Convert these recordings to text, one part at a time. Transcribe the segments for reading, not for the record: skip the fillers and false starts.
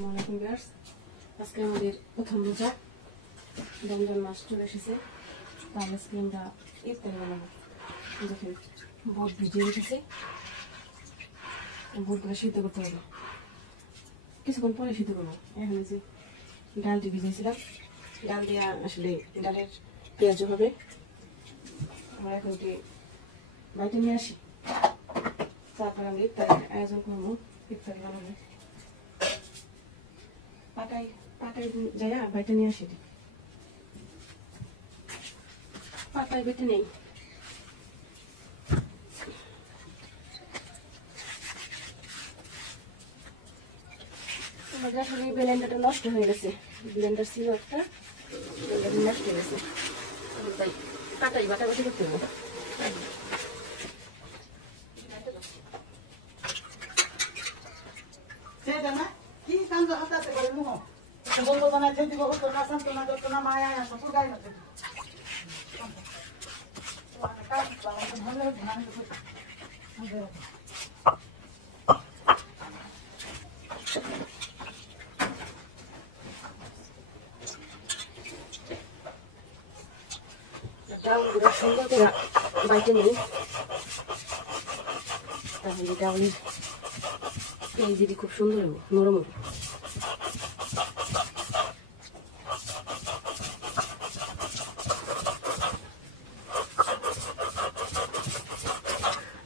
আসসালামু আলাইকুম ভিউয়ার্স, আজকে আমাদের প্রথম রোজা, রমজান মাস চলে এসেছে। তাহলে আজকে আমরা ইফতার বানাবো। দেখেন বুট ভিজিয়ে রেখেছি, বুটগুলো সিদ্ধ করতে হবে, কিছুক্ষণ পরে সিদ্ধ করবো। এখানে যে ডালটি ভিজিয়েছিলাম, ডাল দিয়ে আসলে ডালের পেঁয়াজও হবে। আমরা এখন বাড়িতে নিয়ে আসি, তারপর আমরা ইফতারের আয়োজন করবো। ইফতার বানাবো, পাটাই যাই বাইটা নিয়ে আসি, পাটাই বেটে নেই। আমাদের আসলে ব্লেন্ডারটা নষ্ট হয়ে গেছে, ব্লেন্ডার ছিল একটা, ব্লেন্ডার নষ্ট হয়ে গেছে, তাই পাটাই বাটাবাটি করতে হবে। ডাউলগুলো সুন্দর করে বাইটে নিই, তাহলে ডাউলের পেঁয়াজি খুব সুন্দর হবে, নরম হবে।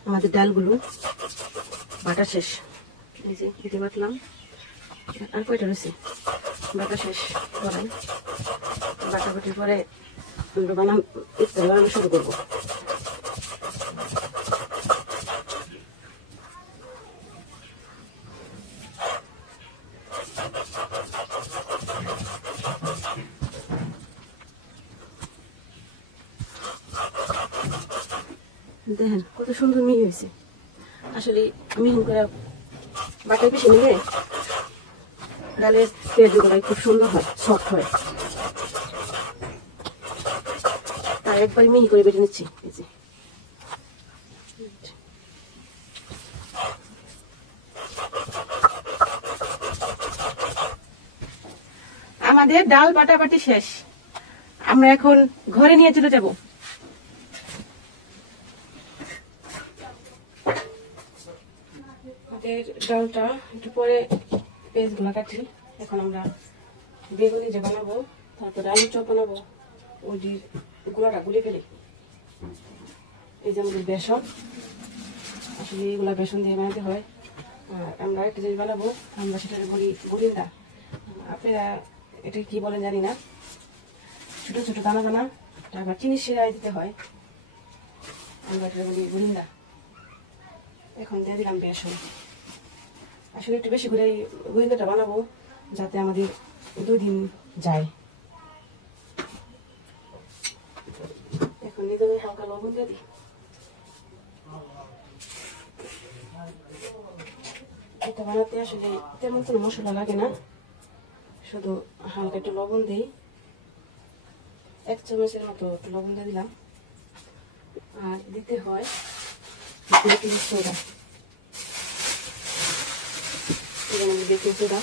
আমাদের ডালগুলো বাটা শেষ, এই যে দিতে বাটলাম, আর কয়টা রয়েছে বাটা শেষ করাই। বাটাবাটির পরে আমরা ইফতার বানানো শুরু করবো। দেখেন কত সুন্দর মিহি হয়েছে। আসলে মিহি করে বাটায় পিষে নিলে ডালের পেঁয়াজগুলো খুব সুন্দর হয়, সফট হয়। তাই একবার মিহি করে বেটে নিচ্ছি। এই যে আমাদের ডাল বাটাবাটি শেষ, আমরা এখন ঘরে নিয়ে চলে যাব। ডালটা একটু পরে পেঁয়াজগুলো কাটি। এখন আমরা বেগুনি যে বানাবো, তারপরে আলু চপ বানাবো, ওইটির গুঁড়াটা গুলে ফেলি। এই যে আমাদের বেসন, আসলে এগুলা বেসন দিয়ে বানাতে হয়। আর আমরা একটা জিনিস বানাবো, আমরা সেটা বলি গুলিন্দা। আপনারা এটা কি বলেন জানি না, ছোট ছোট দানা দানা, তারপর চিনি শিরায় দিতে হয়, আমরা এটা বলি গুলিন্দা। এখন দিয়ে দিলাম বেসন। আসলে একটু বেশি করে গুলিন্দাটা বানাবো, যাতে আমাদের 2 দিন যায়। এখন নিজে হালকা লবণ দিয়ে দিই। এটা বানাতে আসলে তেমন কোনো মশলা লাগে না, শুধু হালকা একটু লবণ দিই, 1 চামচের মতো একটু লবণ দিয়ে দিলাম। আর দিতে হয় বেকিং সোডা, বেকিং সোডা।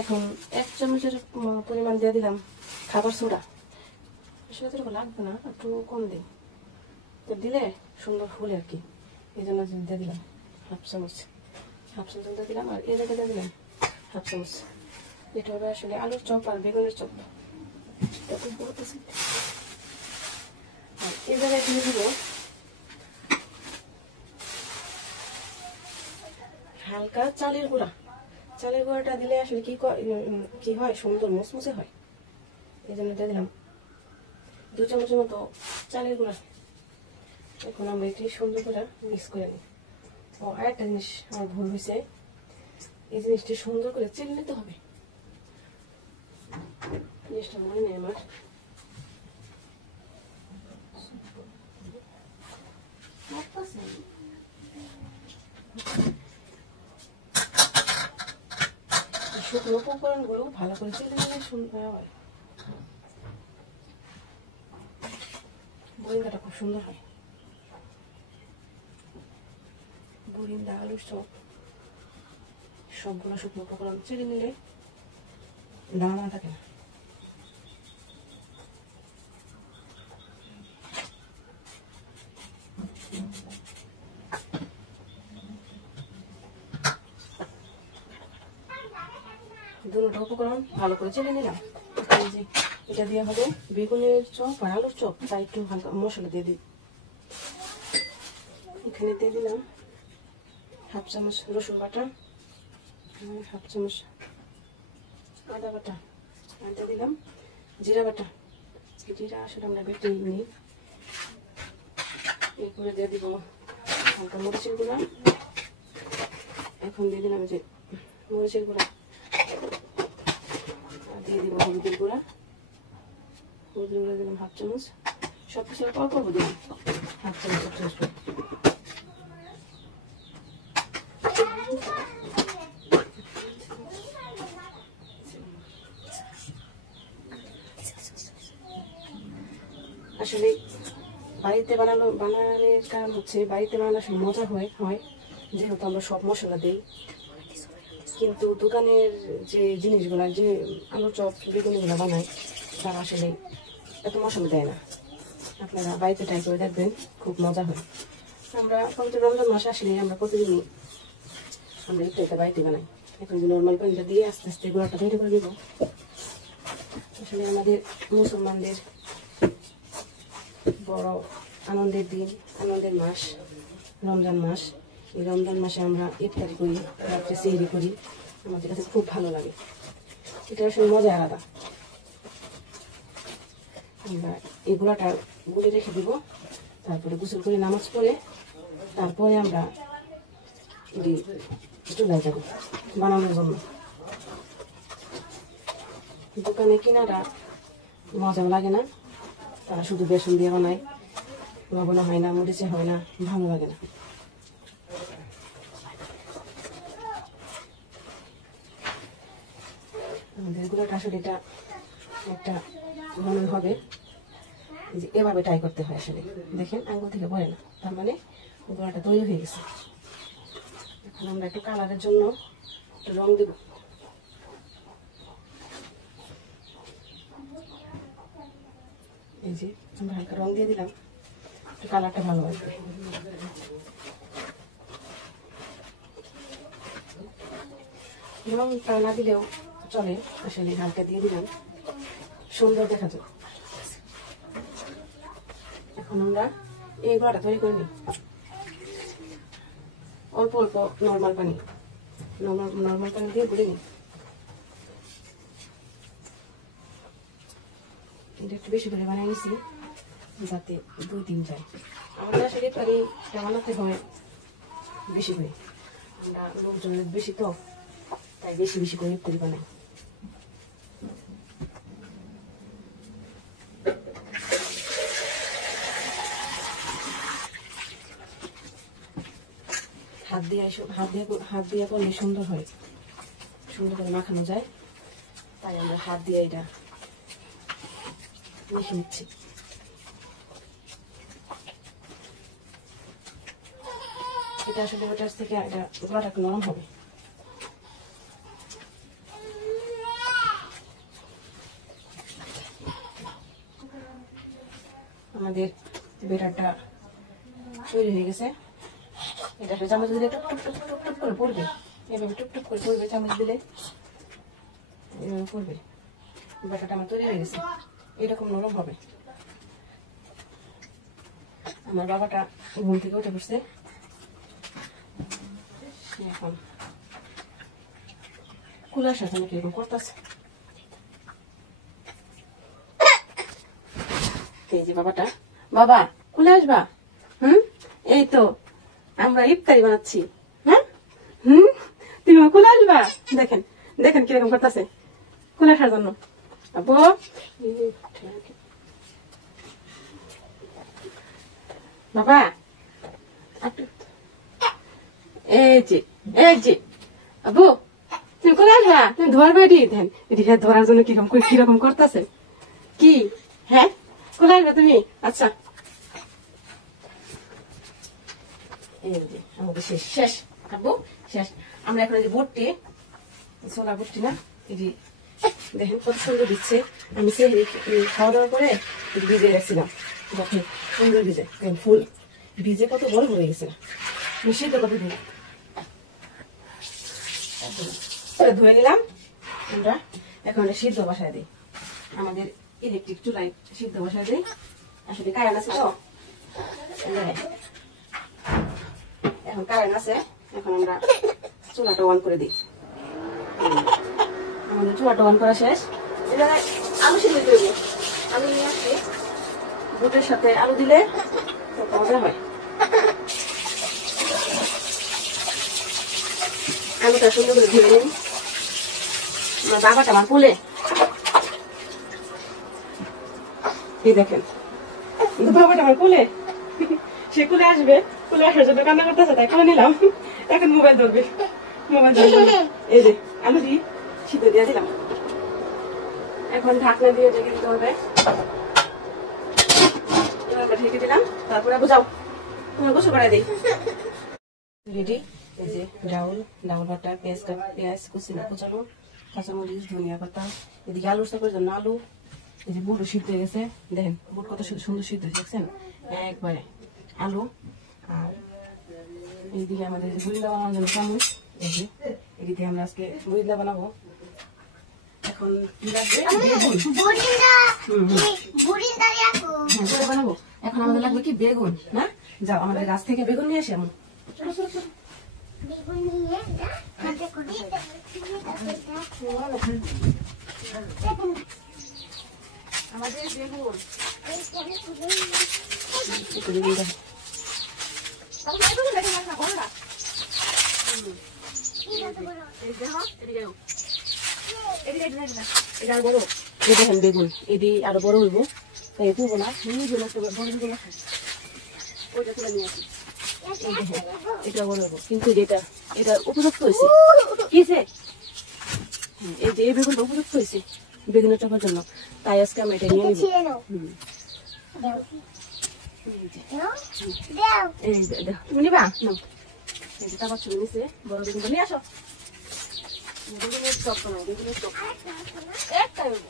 এখন 1 চামচের পরিমাণ দিয়ে দিলাম খাবার সোডা। আসলে তো লাগবে না, একটু কম দিই, তো দিলে সুন্দর ফুলে আর কি, এই জন্য দিয়ে দিলাম হাফ চামচ দিয়ে দিলাম। আর এই জায়গায় দিয়ে দিলাম হাফ চামচ। এটা হবে আসলে আলুর চপ আর বেগুনের চপ। আর এই জায়গায় দিয়ে দিব হালকা চালের গুঁড়া। চালের গুঁড়াটা দিলে আসলে কি হয়, সুন্দর মুচমুচে হয়, এই জন্য দিয়ে দিলাম 2 চামচের মতো চালের গুঁড়া। এখন আমরা এটি সুন্দর করে মিক্স করে নিই। ও আরেকটা জিনিস আমার ভুল হয়েছে, এই জিনিসটি সুন্দর করে চেলে নিতে হবে, জিনিসটা মনে নেই আমার। শুকনো উপকরণগুলো ভালো করে চেলে নিলে সুন্দর হয়। বুরিন্দাটা খুব সুন্দর হয়। বুরিন্দা, আলুর চপ সবগুলো শুকনো উপকরণ চেড়ে নিলে দানা থাকে না। দুটো উপকরণ ভালো করে চেড়ে নিলাম। এটা দিয়ে হবে বেগুনের চপ আর আলুর চপ, তাই একটু হালকা মশলা দিয়ে দিই। এখানে দিয়ে দিলাম হাফ চামচ রসুন বাটা, হাফ চামচ আদা বাটা, আর দিয়ে দিলাম জিরা বাটা। জিরা আসলে আমরা বেটে নিই। এরপরে দিয়ে দিব হালকা মরিচের গুঁড়া। এখন দিয়ে দিলাম যে মরিচের গুঁড়া, আর দিয়ে দিব হলুদের গুঁড়া। হলুদের গুঁড়া দিলাম হাফ চামচ। সব কিছু অল্প অল্প দিলাম, হাফ চামচ করে। আসলে বাড়িতে বানানোর কারণ হচ্ছে বাড়িতে বানানো আসলে মজা হয় যেহেতু আমরা সব মশলা দিই। কিন্তু দোকানের যে জিনিসগুলো, যে আলু চপ বেগুনিগুলো বানায়, তারা আসলে এত মশলা দেয় না। আপনারা বাড়িতে ট্রাই করে দেখবেন, খুব মজা হয়। আমরা পবিত্র রমজান মাসে আসলে আমরা প্রতিদিনই আমরা ইফতারিটা বাড়িতে বানাই। এখন যে নর্মাল পানিটা দিয়ে আস্তে আস্তে গোড়াটা তৈরি করে দেবো। আসলে আমাদের মুসলমানদের বড় আনন্দের দিন, আনন্দের মাস রমজান মাস। এই রমজান মাসে আমরা ইফতারি করি, রাত্রে সেহরি করি, আমাদের কাছে খুব ভালো লাগে। এটা আসলে মজা আলাদা। আমরা এই গোলাটা গুলে রেখে দেব, তারপরে গোসল করে নামাজ পড়ে তারপরে আমরা চুলায় যাব বানানোর জন্য। দোকানে কিনাটা মজাও লাগে না, তারা শুধু বেসন দিয়ে বানায়, লবণ হয় না, মরিচে হয় না, ভালো লাগে না। আমাদের গুঁড়াটা আসলে এটা একটা মনে হবে যে এভাবে ট্রাই করতে হয়। আসলে দেখেন আঙুল থেকে পড়ে না, তার মানে গুঁড়াটা তৈরি হয়ে গেছে। এখন আমরা একটু কালারের জন্য একটু রং দেব। এই যে আমরা হালকা রং দিয়ে দিলাম, একটু কালারটা ভালো আসবে। রংটা না দিলেও চলে, আসলে হালকা দিয়ে দিলাম, সুন্দর দেখা যায়। এখন আমরা এই গোড়াটা তৈরি করে নিই। অল্প অল্প নর্মাল পানি দিয়ে গুলে নিই। এটা একটু বেশি করে বানিয়ে নিয়েছি যাতে 2-3 যায়। আমাদের আসলে পানিটা বানাতে হয় বেশি করে, আমরা লোকজনের বেশি তো, তাই বেশি বেশি করে ইফতারি বানাই। হাত দিয়ে করলে সুন্দর হয়, সুন্দর করে মাখানো যায়, তাই আমরা হাত দিয়ে এটা মেখে নিচ্ছি। এটা আসলে ওটার থেকে এটা গোলাটা একটু নরম হবে। আমাদের বেটারটা তৈরি হয়ে গেছে। এটা চামচ দিলে টুপ টুপ টুপ টুপ টুপ করে পড়বে, এভাবে টুপ টুপ করে পড়বে, চামচ দিলে এভাবে পড়বে। বেটারটা আমার তৈরি হয়ে গেছে, এরকম নরম হবে। আমার বাবাটা ঘুম থেকে উঠে পড়ছে, এখন কুলার সাথে কিরকম করতেছে। এই যে বাবাটা, বাবা কুলে আসবা? এই তো আমরা ইফতারি বানাচ্ছি। হ্যাঁ তুমি কুলে আসবা? দেখেন দেখেন কিরকম করতেছে কুলে আসার জন্য। আব্বু বাবা এই যে আব্বু তুমি কুলে আসবা? তুমি ধরবে দেন এদিকে ধরার জন্য কিরকম করতেছে কি? হ্যাঁ কুলে আসবা তুমি? আচ্ছা এই যে আমাদের শেষ শেষ খাবো শেষ। আমরা এখন এই যে বটটি ছোলা বটটি না, এই যে দেখেন কত সুন্দর দিচ্ছে। আমি খাওয়া দাওয়া করে ভিজে রাখছিলাম, দেখেন সুন্দর ভিজে, ফুল ভিজে কত বড় হয়ে গেছে। সিদ্ধ কত দিন ধুয়ে নিলাম আমরা। এখন সিদ্ধ বসায় দিই, আমাদের ইলেকট্রিক চুলায় সিদ্ধ বসায় দিই। আসলে কারেন্ট আছে তো, এখন কারেন্ট আছে। এখন আমরা চুলাটা অন করে দিই। আমাদের চুলাটা অন করা শেষ। এই জায়গায় আলু সিদ্ধ করবো, আলু নিয়ে আসছি। বুটের সাথে আলু দিলে মজা হয়। আলুটা সুন্দর করে ধুয়ে নিই। আমার বাবাটা আমার কোলে, এই দেখেন বাবাটা আমার কোলে, সে কোলে আসবে, কোলে আসার জন্য কান্না করতেছে, তাই কোলে নিলাম। এখন মোবাইল ধরবে, মোবাইল ধরবে। এই যে আলু দিয়ে সিদ্ধ দিয়ে দিলাম। এখন ঢাকনা দিয়ে ঢেকে দিতে হবে। এবার ঢেকে দিলাম, তারপরে বুঝাও তোমার গোসল করাই দিই। রেডি। এই যে ডাউল বাটা, পেঁয়াজ কুচানো, কাঁচামরিচ, ধনিয়া পাতা, এদিকে আলুর চাপের জন্য আলু। এই যে বুটও সিদ্ধ হয়ে গেছে, দেখেন বুট কত সুন্দর সিদ্ধ হয়ে দেখছেন একবারে। আলু আর এইদিকে আমাদের গুরিন্দা বানানোর জন্য চামচ। এই যে এদিকে আমরা আজকে গুরিন্দা বানাবো। এখন কি লাগবে? বানাবো। এখন আমাদের লাগবে কি বেগুন না? যাও আমাদের গাছ থেকে বেগুন নিয়ে আসি। এমন আমাদের বেগুন দেখেন বেগুন এটি আরো বড় হইব, তাই তুলবো না, ওইটা তুলে নিয়ে আসি। এটা বড় হইব, কিন্তু এটা উপযুক্ত হয়েছে। কিসে এই যে এই বেগুনটা উপযুক্ত হয়েছে বেগুনের চাপার জন্য, তাই আজকে আমি এটা নিয়ে নিব। তুমি নিবা তারপর ছবি নিচ্ছে বড় বেগুনটা নিয়ে আসো। বেগুনের চপ বানাও, বেগুনের চপ একটাই হইব।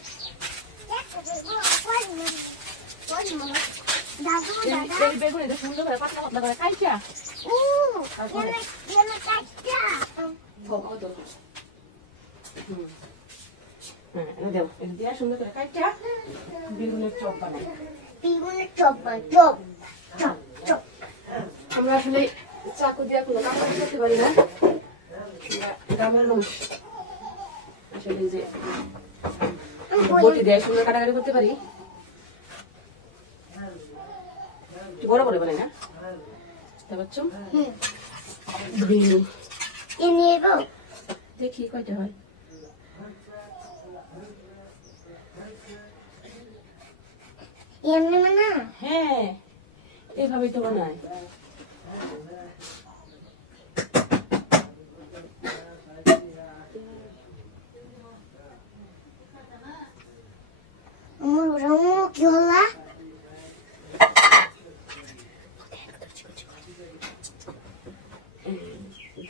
বেগুন এটা সুন্দর করে পাতলা পাতলা করে কাইটা দেও, দিয়া সুন্দর করে কাইটা বেগুনের চপ বানাই। বেগুনের চপ চপ চপ চপ। আমরা আসলে চাকু দিয়ে কোনো কাপড় করতে পারি না, গ্রামের মানুষ। আসলে যে বটি দিয়ে সুন্দর কাটাকাটি করতে পারি, বড় বড় বানাই না। দেখি কয়টা হয়। হ্যাঁ এইভাবেই তো বানায়। কি হলা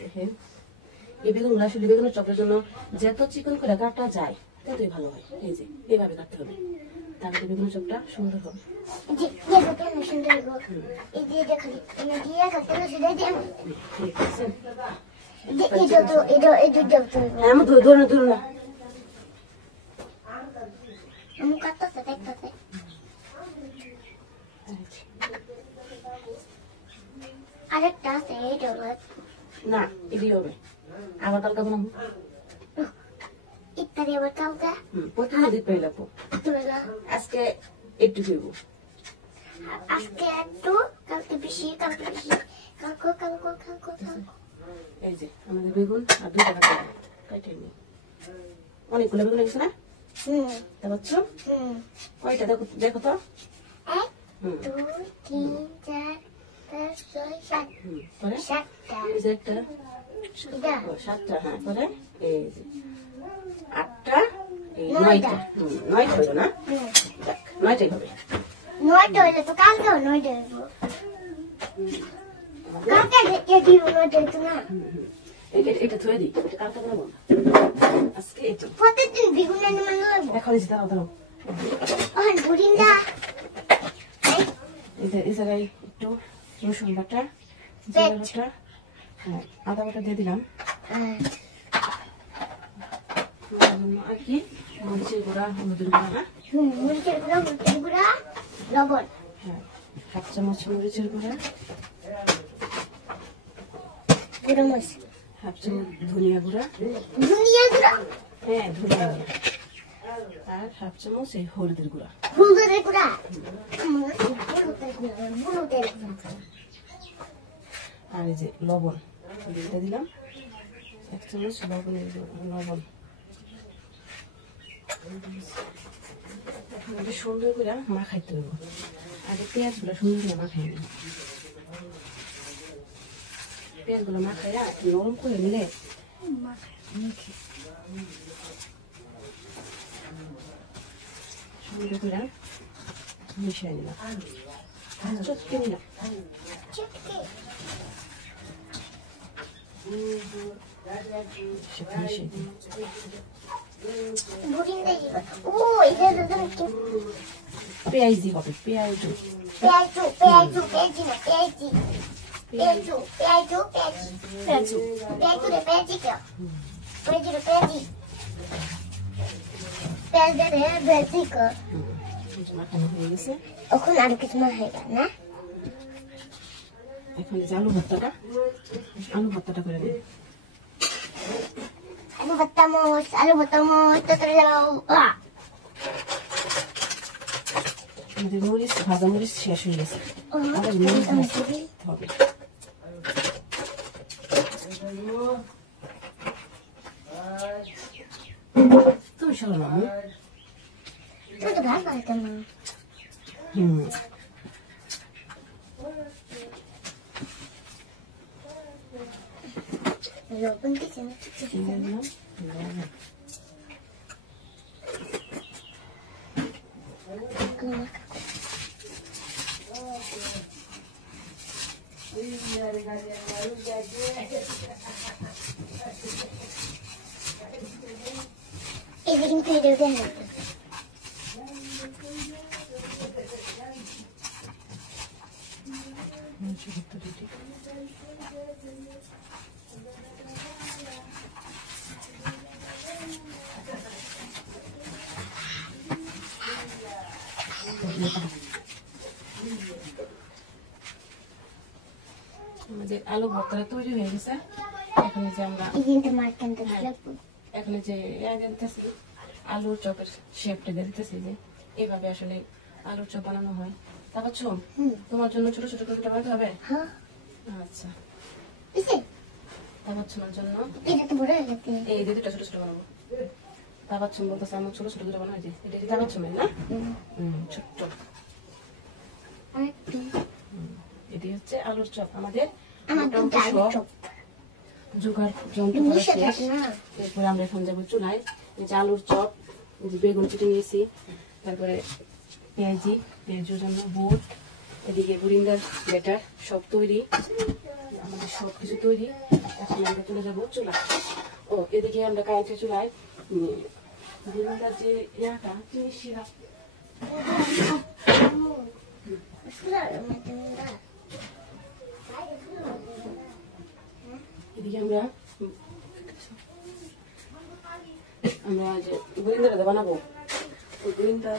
দেখেন এই বেগুন আসলে বেগুনের চপের জন্য যত চিকন করে কাটা যায় ততই ভালো হয়। এই যে এইভাবে কাটতে হবে, তাহলে বেগুনের চপটা সুন্দর হবে। আরেকটা আছে না, এটাই হবে। আবার কালকে বানাবো। ইত্যাদি আবার কালকে প্রতিদিন দিতে পাইলাম। আজকে একটু খাইব, আজকে একটু, কালকে বেশি, কালকে বেশি, কালকে কালকে কালকে কালকে। এই যে আমাদের বেগুন আর দুইটা কাটে নি, অনেকগুলো বেগুন গেছে না? দেখছো কয়টা? দেখো দেখো তো, 1 2 3 4 5 6 7 পরে 7টা, এই যে একটা 7টা, হ্যাঁ পরে এই যে 8টা, এই 9টা, 9টা হলো না? 9টাই হবে। 9টা হইলে তো কালকেও 9টা হইব। এটা ধুয়ে দিই, এটা কালকে বানাবো আজকে। এটা এখন দাঁড়াও দাঁড়াও, এই জায়গায় একটু রসুন বাটা, জিরা বাটা, হ্যাঁ আদা বাটা দিয়ে দিলাম, আর কি মরিচের গুঁড়া, হলুদের গুঁড়া, লবণ, হ্যাঁ 1/2 চামচ মরিচের গুঁড়া, 1/2 চামচ ধনিয়া গুঁড়া, হ্যাঁ ধনিয়া গুঁড়া, আর 1/2 চামচ এই হলুদের গুঁড়া। আর এই যে লবণ দিয়ে দিলাম, 1 চামচ লবণ। এখন এটা সুন্দর করে মাখাইতে হবে। আগে পেঁয়াজগুলো সুন্দর করে মাখাই নিই, পেঁয়াজগুলো মাখাইয়া নরম করে নিলে সুন্দর করে মিশিয়ে নিলাম, চটকে নিলাম। পেঁয়াজি হবে, পেঁয়াজু মাখানো হয়ে গেছে। এখন আর কিছু মাখাইবা না? এখন যে আলু ভর্তাটা করে দিই। আলু ভর্তা মোষ, তরকারি দাও। আমাদের ভাজা মরিচ শেষ হয়ে গেছে, আবার মরিচ ভাজতে হবে। তুমি চলো না, তুমি তো ভাত খাইতে না। লবণ দিছে না? এটা কিন্তু এটা দেন না। আমাদের আলু ভর্তাটা তৈরি হয়ে গেছে। এখন যে আমরা এখন যে দিতেছি আলুর চপের শেপটা দিয়ে দিতেছি, যে এইভাবে আসলে আলুর চপ বানানো হয়। তারপর তোমার জন্য ছোট ছোট করে বানাতে হবে। আচ্ছা, তারপর তোমার জন্য এই দুটো ছোট ছোট বানাবো। তারপর বলতেছে আমার ছোট ছোট দুটো বানাই, যে এটা কি তারপর না ছোট্ট, এটি হচ্ছে আলুর চপ। আমাদের জোগাড় যন্ত্র শেষ। এরপরে আমরা এখন যাবো চুলায়। এই যে আলুর চপ, যে বেগুন কেটে নিয়েছি, তারপরে পেঁয়াজের জন্য বুট, এদিকে বুরিন্দার ব্যাটার সব তৈরি, আমাদের সব কিছু তৈরি। এখন আমরা চলে যাবো চুলায়। ও এদিকে আমরা কারেন্টের চুলায় বুরিন্দার যে ইয়াটা চিনি সিরাপ, এদিকে আমরা যে গোবিন্দাটা বানাবো, ওই গোবিন্দা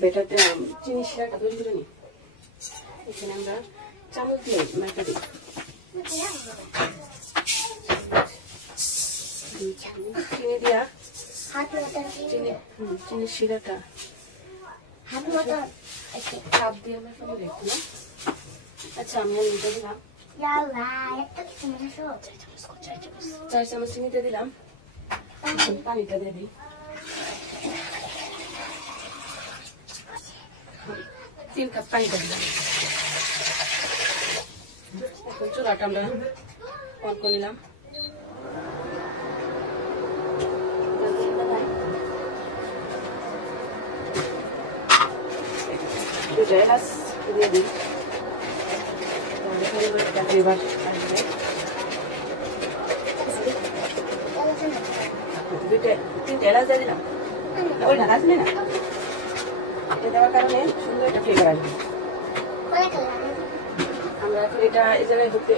ব্যাটারটা চিনি শিরাটা তৈরি করে নিই। এখানে আমরা চামচ দিয়ে মাইকা দিই, চিনি দিয়া চিনি শিরাটা চাপ দিয়ে আমরা ফেলে রেখলাম। আচ্ছা, আমি নিতে দিলাম 4 চামচ চিনিতে দিলাম, পানিটা দিয়ে দিই 3 কাপ পানিটা দিলাম। এখন চুলাটা আমরা অন করে নিলাম। দিয়ে দিই এবার তিনটে এলাচ দিয়ে দিলাম, ওই ঢাকা ছিল না, এটা দেওয়ার কারণে সুন্দর একটা ফ্লেভার আসবে। আমরা এখন এটা এই জায়গায় হতে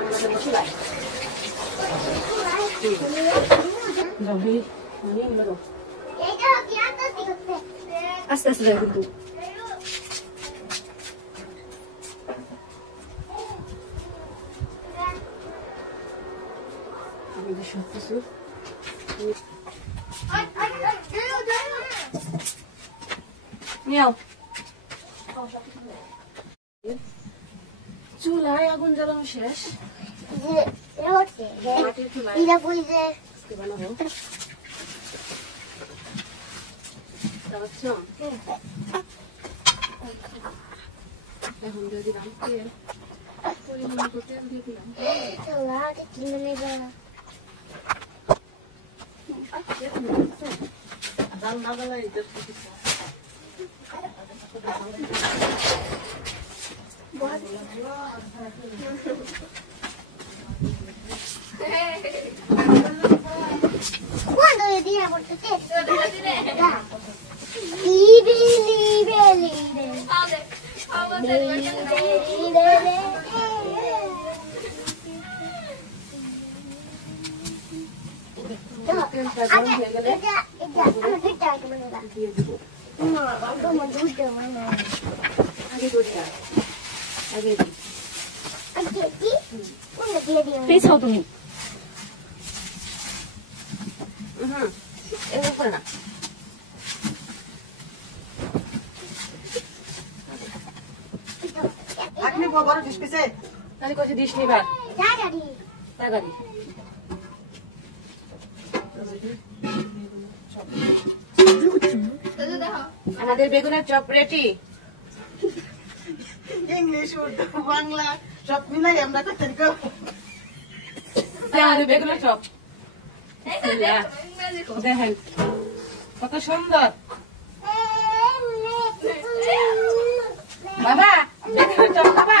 আমাদের মশলায় আস্তে আস্তে যাবে কিন্তু আমাদের সব কিছু চুলায় আগুন জ্বালানো শেষ, মাটির চুলায় বানাবো। এখন দিয়ে দিলাম তেল, পরিমাণ মতো তেল দিয়ে দিলাম। ডাল না গেলে Quando io direi a molto tempo, libe, libe, libe. পেছাও তুমি, এরকম করে না, তাহলে কত দিস নিবার তাগারি। আমাদের বেগুনের chop ready. English Urdu Bangla সব মিলাই আমরা করতে আমাদের বেগুনের চপ দেখেন কত সুন্দর। বাবা বেগুনের চপ বাবা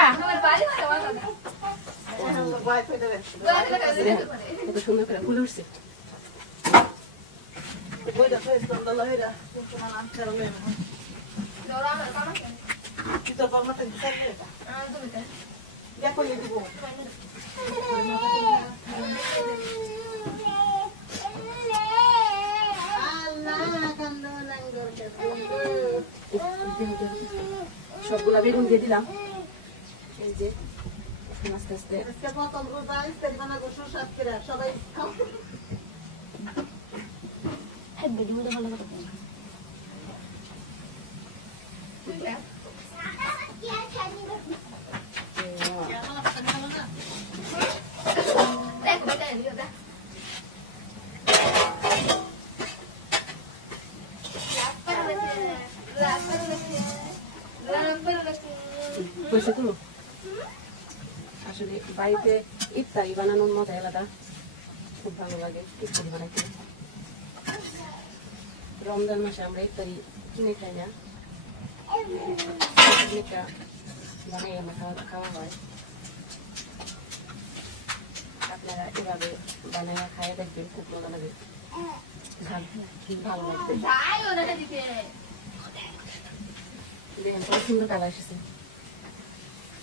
কত সুন্দর করে ফুল উঠছে। সবগুলা বেগুন দিয়ে দিলাম, এই যে আস্তে আস্তে সবাই আসলে বাড়িতে ইফতারি বানানোর মজা আলাদা, খুব ভালো লাগে ইফতারি বানাইতে। রমজান মাসে আমরা ইফতারি কিনে খাই না, বানাই আমরা খাওয়া হয়। আপনারা এভাবে বানাই খাইয়ে দেখবেন, খুব মজা লাগে, ভালো লাগবে। দেখেন কত সুন্দর কালার এসেছে,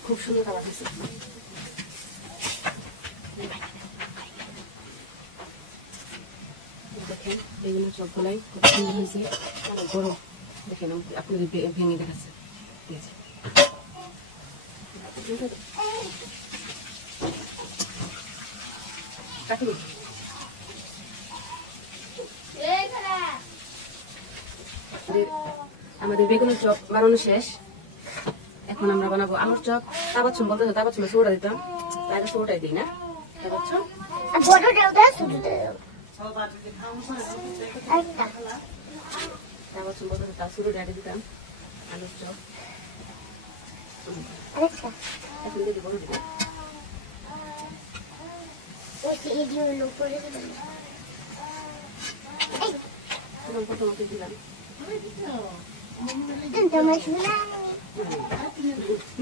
খুব সুন্দর কালার এসেছে। দেখেন বেগুনের চপগুলাই খুব সুন্দর হয়েছে, বড় দেখেন আপনাদের ভেঙে দেখাচ্ছে। আমাদের বেগুনের চপ বানানো শেষ, এখন আমরা বানাবো আলুর চপ। তাবাচ্ছুম বলতে তাবাচ্ছুম সোটা দিতাম, তাই সোটাই দিই না। তাবাচ্ছুম তাবাচ্ছুম বলতে তা শুরু ডাইটে দিতাম আলুর চপ। এখন দেখি বড় দিলাম, প্রথমতে দিলাম।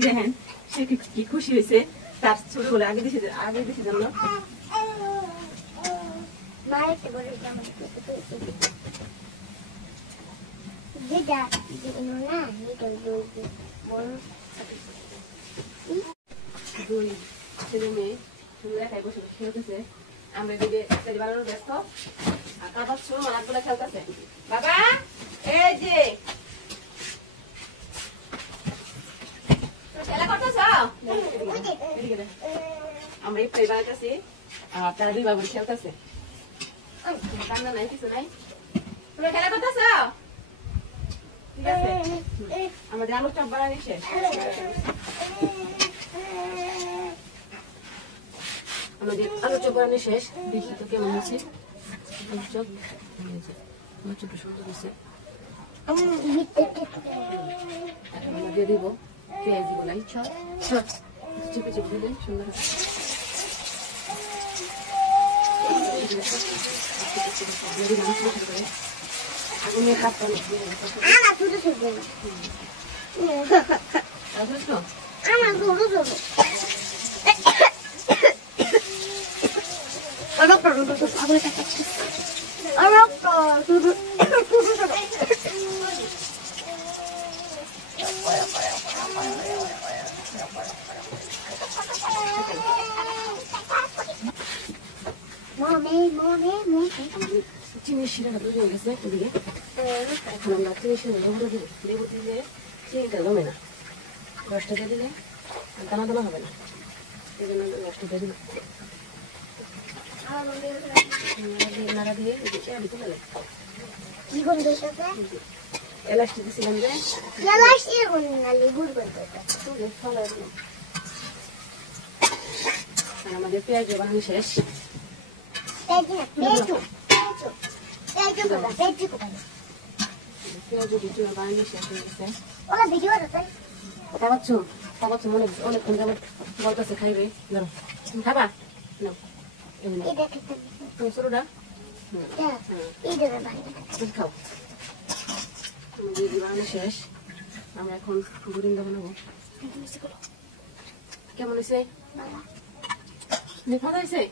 দেখেন সে কি খুশি হয়েছে, তার ছোট বলে আগে দিছে জানো। মারতে বলে আমার যেটা যেগুলো না এটা বড় দুই ছেলে মেয়ে শুধু একাই বসে বসে খেলতেছে। আমরা এদিকে ইত্যাদি বানানোর ব্যস্ত। আর কাবার ছোট মালাগুলো খেলতেছে। বাবা এই যে খেলা করতেছ? এদিকে দে। আমরা ইত্যাদি বানাইতেছি আর তারা দুই বাবু খেলতেছে। কান্না নাই কিছু নাই। তুমি খেলা করতেছ? ঠিক আছে আমাদের আলু চপ বানানি শেষ। আমাদের আলু চপ বানানি শেষ। দেখি তো কেমন হয়েছে আলু চপ। আমার চপটা সুন্দর হয়েছে। আমরা দিয়ে দিব পেঁয়াজ দিব নাই চিপে চিপে দিলে সুন্দর হবে। আগুনের কাপটা আমার ছোট ছোট আমার ছোট ছোট চিনি শিরাটা তৈরি হয়ে গেছে ওদিকে। এখন আমরা চিনি শিরা লেবুটা দিব। লেবু দিলে চিনিটা জমে না। রসটা দিয়ে দিলে দানা দানা হবে না। এই জন্য রসটা দিয়ে দিলাম। নাড়া দিয়ে তুলে কি গন্ধ এসেছে এলাচি দিয়েছিলাম যে এলাচি গন্ধ না লেবুর গন্ধ তুলে ফলাই দিলাম। আমাদের পেঁয়াজ বানানো শেষ। পেঁয়াজ বানানো শেষ হয়ে গেছে। খাবাচ্ছ মনে অনেকক্ষণ যাবো বলতেছে খাইবে। তুমি খাবা নাও তুমি ছোটটা খাও। বানানো শেষ। আমরা এখন বুরিন্দা বানাবো। কেমন হয়েছে? মজা হয়েছে?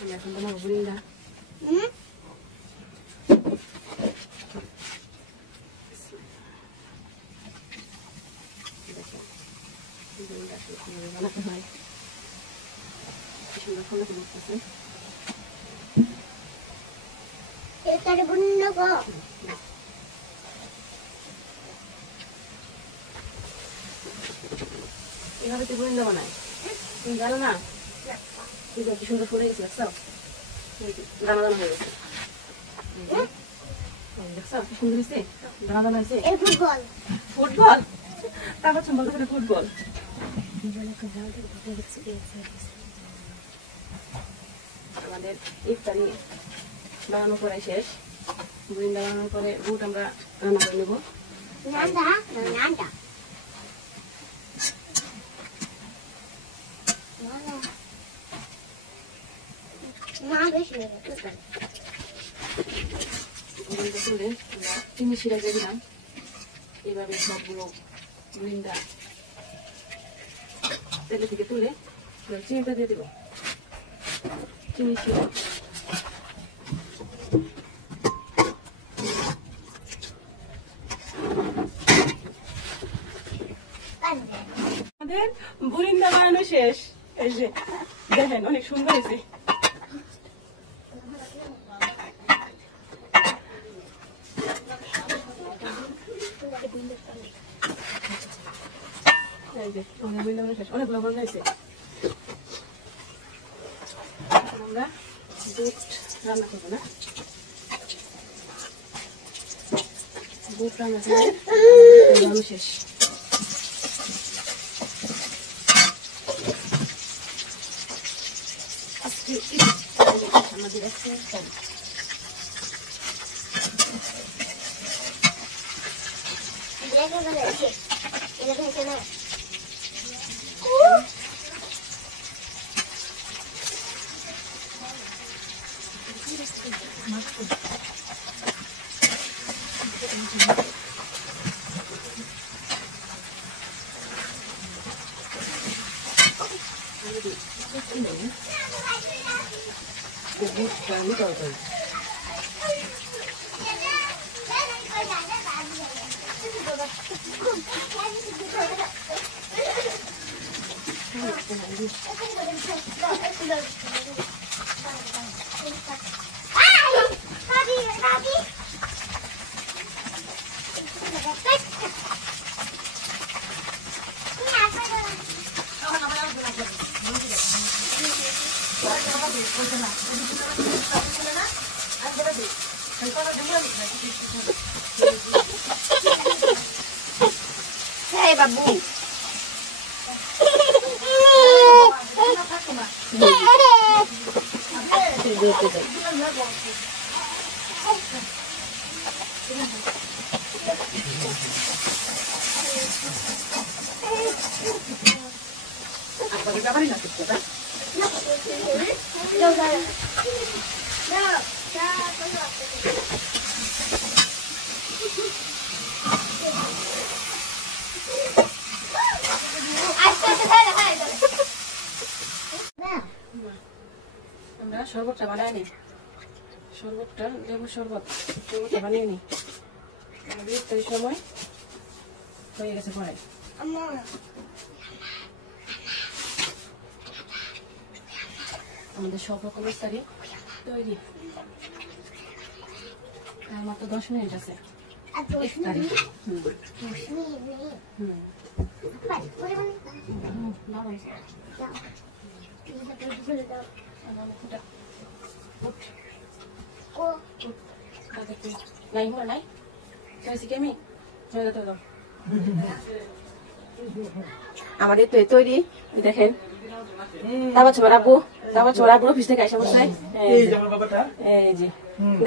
আমি এখন বানাবো বুরিন্দা। বানাতে হয় সুন্দর ফোনাতে বসতেছে। এভাবে তো বুরিন্দা বানায়। তুমি জানো না? কি সুন্দর ফুলে গেছে দেখছো? দানা দানা হয়ে গেছে। দেখছো কি সুন্দর হয়েছে? দানা দানা হয়েছে। ফুটবল ফুটবল তারপর সম্পর্ক করে ফুটবল। আমাদের ইফতারি বানানো করে শেষ। বুরিন্দা বানানোর পরে বুট আমরা রান্না করে নেবো। তুলে চিনি শিরা দিয়ে দিলাম। এইভাবে সবগুলো বুরিন্দা তেলে থেকে তুলে চিনিটা দিয়ে দেবো। চিনি শিরা আমাদের বুরিন্দা বানানো শেষ। এই যে দেখেন অনেক সুন্দর হয়েছে। অনেকগুলো বন্ধ হয়েছে। আমরা বুট রান্না করবো না। বুট রান্না করে শেষ। আমাদের দুধটা নিতে হবে। Hey babu. Apa kita balik nak kita? আমরা শরবতটা বানাই নি, শরবতটা লেবু শরবতটা বানিয়ে নি। ইফতারির সময় হয়ে গেছে পরে। আমাদের সব রকম ইফতারি তৈরি। আর মাত্র 10 মিনিট আছে ইফতারি। নাই হলো নাই আমি আমাদের তো তৈরি দেখেন। তারপর ছোড়া অফিস থেকে আসা বসায় এই যে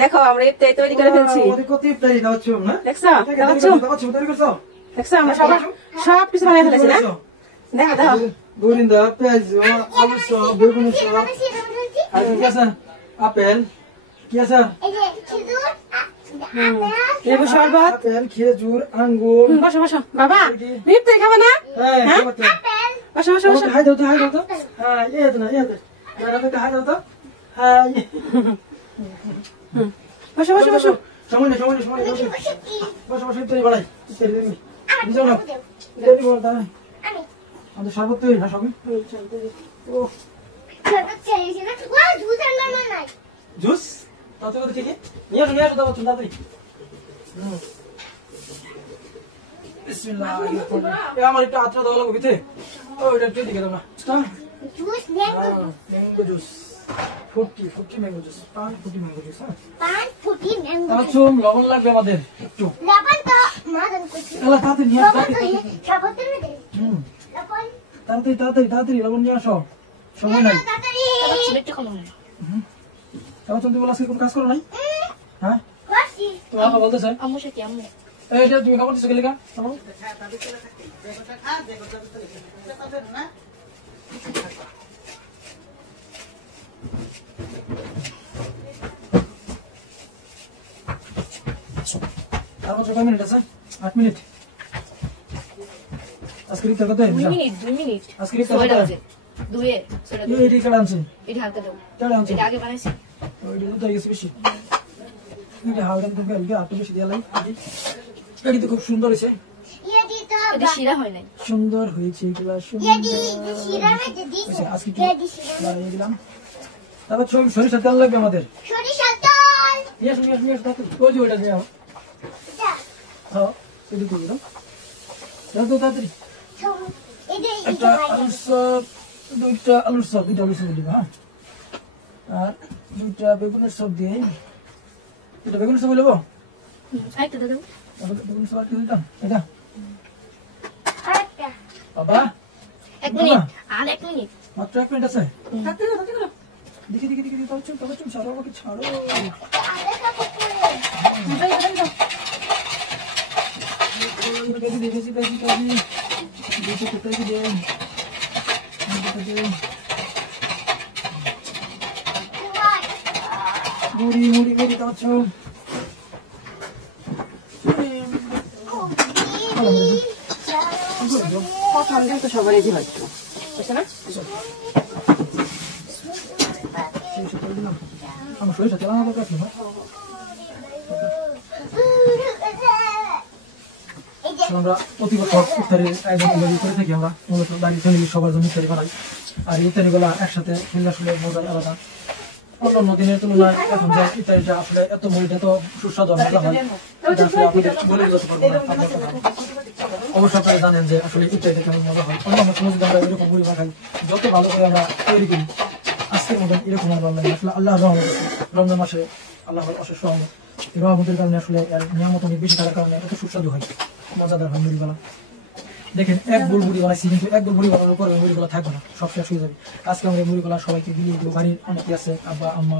দেখো আমরা ইফতারি তৈরি করে ফেলছি। দেখছো আমরা সব কিছু বানিয়ে ফেলেছি না। দেখো দেখো গোরিন্দা পেঁয়াজ আলু সব বেগুন সব আর কি আছে আপেল কি আছে লেবু শরবত আপেল খেজুর আঙ্গুর বসো বসো বাবা ইফতারি খাবে না? হ্যাঁ বসো বসো বসো হাই দাও তো হ্যাঁ এই তো না হাই দাও তো হ্যাঁ বসো বসো বসো সময় বসো তৈরি বাড়াই বুঝো না তৈরি বল তাই আমাদের শরবত তৈরি না সবই ও জুস তাতে করে দেখি নিয়ে আসো দাও তুমি তাড়াতাড়ি বিসমিল্লাহ আমার একটু আত্রা দেওয়া লাগবে ভিতরে ও এটা একটু দিকে দাও না mango juice 40 mango juice 40 mango juice হ্যাঁ চুম লবণ লাগবে আমাদের একটু তাড়াতাড়ি নিয়ে আসো তাড়াতাড়ি লবণ নিয়ে আসো সময় নাই তাহলে তুমি বলো আজকে কোনো কাজ করো নাই হ্যাঁ তোমার কথা বলতেছে এই যে তুমি খাবার দিচ্ছ গেলে কা চলো আর মাত্র কয় মিনিট আছে 8 মিনিট আজকে রিক্তা কত 2 মিনিট আজকে রিক্তা কত এই রিক্তা আনছে এটা হালকা দাও কেন আনছে এটা আগে বানাইছি ওই দুধ হয়ে গেছে বেশি এটা হালকা তুমি আলগে আর বেশি দিয়ে লাই এটি তো খুব সুন্দর হয়েছে এটা শিরা হয় নাই সুন্দর হয়েছে এগুলা সুন্দর আজকে বানিয়ে দিলাম তারপর সরিষার তেল লাগবে আমাদের নিয়ে ওই যে ওইটা দেওয়া হ্যাঁ এটি করে দাও তো তাড়াতাড়ি একটা আলুর চপ দুইটা আলুর চপ দিবা হ্যাঁ আর দুইটা বেগুনের চপ দিয়ে এটা বেগুনের চপ নেবো আরেকটা দাও বেগুনের চপ কি দিতাম এটা বাবা 1 মিনিট আর 1 মিনিট মাত্র 1 মিনিট আছে দেখি তবে চুপ ছাড়ো আমাকে ছাড়ো মুড়ি খাচ্ছ প্রথম দিন তো সবারই জি হচ্ছে বুঝছো না? আমার সরিষা তেল আনা দরকার ছিল। আমরা প্রতি বছর ইফতারের আয়োজন করে থাকি। আমরা মূলত বাড়ির ফ্যামিলি সবার জন্য ইফতারি বানাই। আর ইফতারিগুলো একসাথে খেলে আসলে মজার আলাদা। অন্যান্য দিনের তুলনায় এখন যে ইফতারিটা আসলে এত মূল্য এত সুস্বাদু মজা হয়, অবশ্য আপনারা জানেন যে আসলে ইফতারিটা কেমন মজা হয়। অন্যান্য সময় যদি আমরা এরকম মুড়ি মাখাই, যত ভালো করে আমরা তৈরি করি, আজকের মতো এরকম আর ভালো লাগে। আসলে আল্লাহর রহমত, রমজান মাসে আল্লাহর অশেষ রহমত, এই রহমতের কারণে আসলে এর নিয়ামত অনেক বেশি থাকার কারণে এত সুস্বাদু হয়, মজাদার হয় মুড়িগুলা। দেখেন এক বুল মুড়ি বানাইছি, কিন্তু এক বুল মুড়ি বানানোর পরে মুড়িগুলো থাকবে না, সব শেষ হয়ে যাবে। আজকে আমরা মুড়িগুলা সবাইকে দিয়ে দিব। বাড়ির অনেকে আছে, আব্বা আম্মা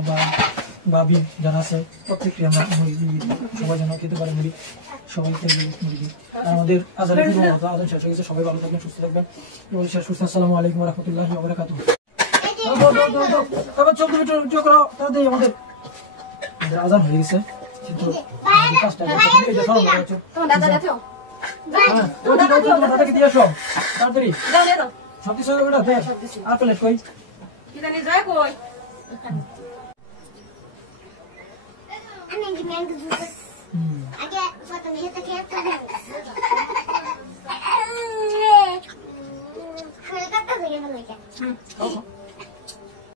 বা বিন যারা আছে, প্রত্যেককে আমরা মুড়ি দিয়ে দিব। সবাই যেন খেতে পারে মুড়ি, সবাইকে মুড়ি দিই। আর আমাদের আজানের আজান শেষ হয়ে গেছে। সবাই ভালো থাকবেন, সুস্থ থাকবেন। সুস্থ। আসসালামু আলাইকুম ওয়া রাহমাতুল্লাহি ওয়া বারাকাতুহু। তারপর 14 মিনিট চোখ রাও, তাড়াতাড়ি আমাদের আজান হয়ে গেছে, কিন্তু কাজটা এটা সরল হচ্ছে। তোমার দাদা দেখো দাদাকে দিয়ে আসো তাড়াতাড়ি। সব কিছু আর প্লেট কই কি জানি যায় কই আমি কি ম্যাঙ্গো জুস